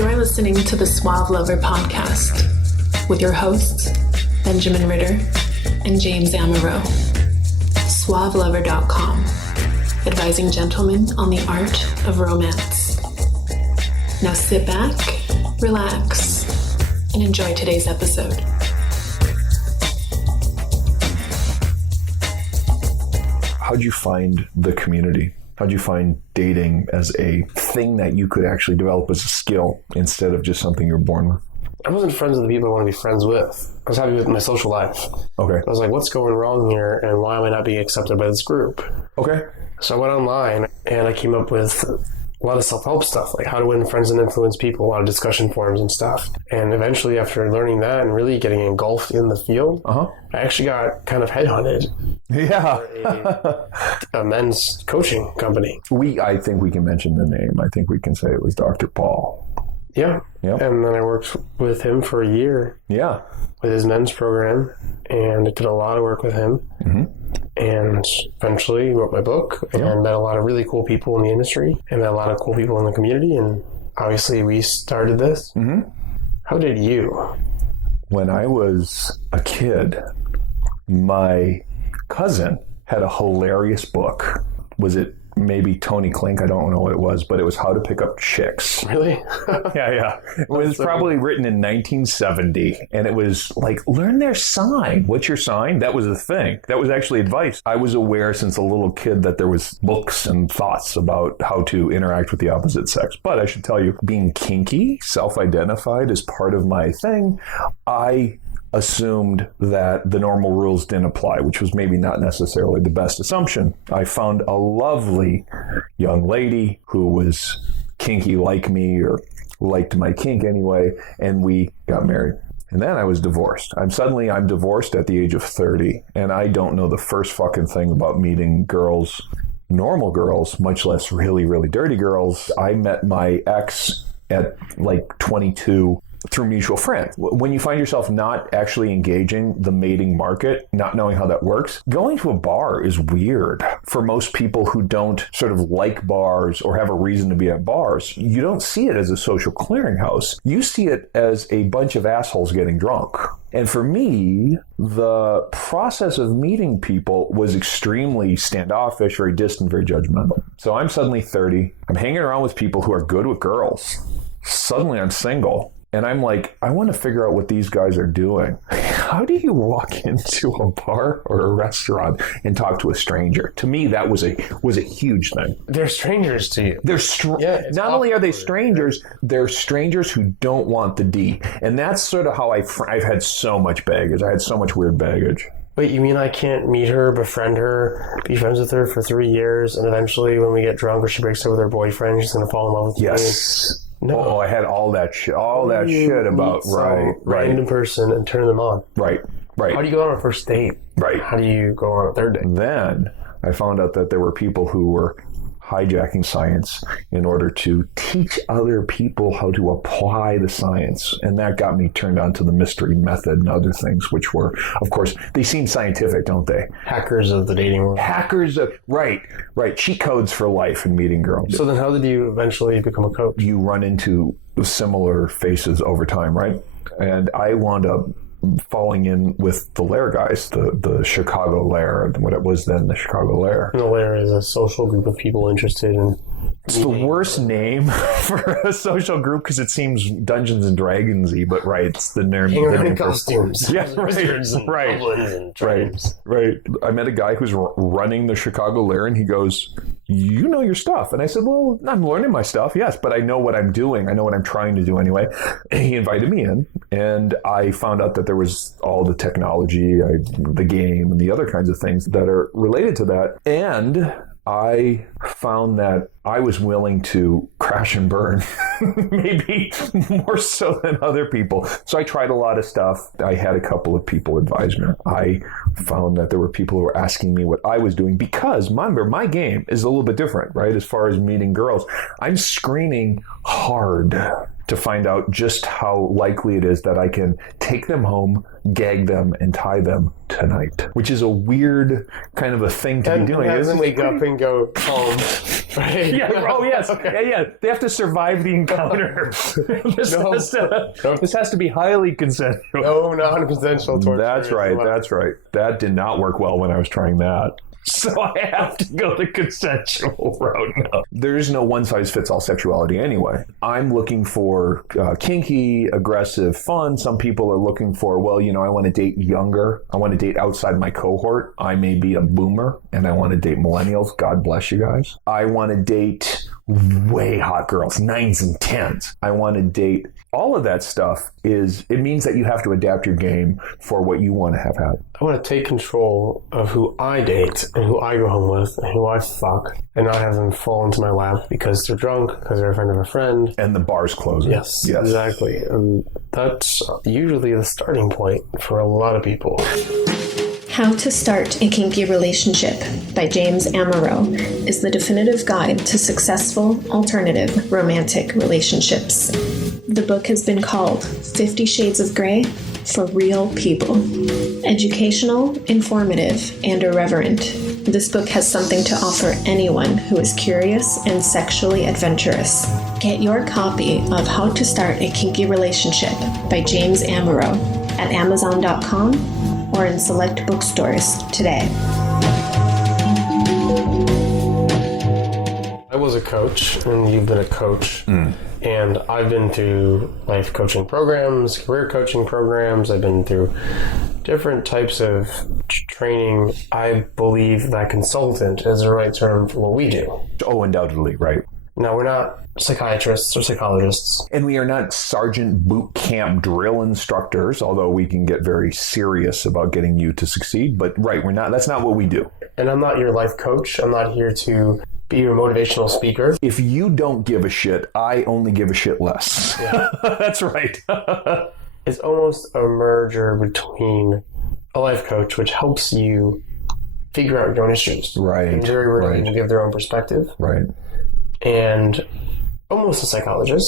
You're listening to the Suave Lover podcast with your hosts, Benjamin Ritter and James Amaro. SuaveLover.com, advising gentlemen on the art of romance. Now sit back, relax, and enjoy today's episode. How'd you find the community? How'd you find dating as a thing that you could actually develop as a skill instead of just something you were born with? I wasn't friends with the people I want to be friends with. I was happy with my social life. Okay. I was like, what's going wrong here, and why am I not being accepted by this group? Okay. So I went online, and I came up with a lot of self-help stuff, like how to win friends and influence people, a lot of discussion forums and stuff. And eventually, after learning that and really getting engulfed in the field, I actually got kind of headhunted. Yeah. For a men's coaching company. I think we can mention the name. I think we can say it was Dr. Paul. Yeah. Yep. And then I worked with him for a year. Yeah. With his men's program, and I did a lot of work with him. Mm-hmm. And eventually wrote my book and met a lot of really cool people in the industry and met a lot of cool people in the community. And obviously we started this. Mm-hmm. How did you? When I was a kid, my cousin had a hilarious book. Was it maybe Tony Klink? I don't know what it was, but it was How to Pick Up Chicks. Really? Yeah. It was probably written in 1970, and it was like, learn their sign. What's your sign? That was the thing. That was actually advice. I was aware since a little kid that there was books and thoughts about how to interact with the opposite sex. But I should tell you, being kinky, self-identified as part of my thing, I assumed that the normal rules didn't apply, which was maybe not necessarily the best assumption. I found a lovely young lady who was kinky like me, or liked my kink anyway, and we got married. And then I was divorced. I'm divorced at the age of 30, and I don't know the first fucking thing about meeting girls, normal girls, much less really, really dirty girls. I met my ex at like 22 through mutual friends. When you find yourself not actually engaging the mating market, not knowing how that works, going to a bar is weird for most people who don't sort of like bars or have a reason to be at bars. You don't see it as a social clearinghouse. You see it as a bunch of assholes getting drunk. And for me, the process of meeting people was extremely standoffish, very distant, very judgmental. So I'm suddenly 30. I'm hanging around with people who are good with girls. Suddenly I'm single. And I'm like, I want to figure out what these guys are doing. How do you walk into a bar or a restaurant and talk to a stranger? To me, that was a huge thing. They're strangers to you. They're not only are they strangers, they're strangers who don't want the D. And that's sort of how I've had so much baggage. I had so much weird baggage. Wait, you mean I can't meet her, befriend her, be friends with her for 3 years, and eventually when we get drunk or she breaks up with her boyfriend, she's going to fall in love with me? Yes. No. Oh, I had all that shit about, right. Random person and turn them on. Right. How do you go on a first date? Right. How do you go on a third date? Then I found out that there were people who were hijacking science in order to teach other people how to apply the science. And that got me turned on to the mystery method and other things, which were, of course, they seem scientific, don't they? Hackers of the dating world. Right. Cheat codes for life and meeting girls. So then how did you eventually become a coach? You run into similar faces over time, right? And I wound up falling in with the Lair guys, the Chicago Lair, what it was then, the Chicago Lair. And the Lair is a social group of people interested in... It's the worst name for a social group because it seems Dungeons and Dragons-y, but right, it's the name. Hang around in costumes. Yeah, right. I met a guy who's running the Chicago Lair, and he goes, you know your stuff. And I said, well, I'm learning my stuff, yes, but I know what I'm doing. I know what I'm trying to do anyway. And he invited me in, and I found out that there was all the technology, the game, and the other kinds of things that are related to that. And I found that I was willing to crash and burn, maybe more so than other people. So I tried a lot of stuff. I had a couple of people advise me. I found that there were people who were asking me what I was doing because, remember, my game is a little bit different, right? As far as meeting girls, I'm screening hard to find out just how likely it is that I can take them home, gag them, and tie them tonight, which is a weird kind of a thing to be doing. Have them wake up and go home. Right? Yeah. Oh, yes. Okay. Yeah. They have to survive the encounter. This has to be highly consensual. No, non-consensual torture. That's right. That's right. That did not work well when I was trying that. So I have to go the consensual route now. There is no one-size-fits-all sexuality anyway. I'm looking for kinky, aggressive, fun. Some people are looking for, well, I want to date younger. I want to date outside my cohort. I may be a boomer, and I want to date millennials. God bless you guys. I want to date way hot girls, 9s and 10s. I want to date... All of that stuff it means that you have to adapt your game for what you want to have had. I want to take control of who I date and who I go home with and who I fuck and not have them fall into my lap because they're drunk, because they're a friend of a friend. And the bar's closing. Yes, exactly. And that's usually the starting point for a lot of people. How to Start a Kinky Relationship by James Amaro is the definitive guide to successful, alternative, romantic relationships. The book has been called 50 Shades of Grey for Real People. Educational, informative, and irreverent, this book has something to offer anyone who is curious and sexually adventurous. Get your copy of How to Start a Kinky Relationship by James Amaro at Amazon.com or in select bookstores today. I was a coach, and you've been a coach. And I've been through life coaching programs, career coaching programs. I've been through different types of training. I believe that consultant is the right term for what we do. Oh, undoubtedly, right. Now, we're not psychiatrists or psychologists. And we are not sergeant boot camp drill instructors, although we can get very serious about getting you to succeed. But right, that's not what we do. And I'm not your life coach. I'm not here to be your motivational speaker. If you don't give a shit, I only give a shit less. Yeah. That's right. It's almost a merger between a life coach, which helps you figure out your own issues. Right. And very rarely to give their own perspective. Right. And almost a psychologist.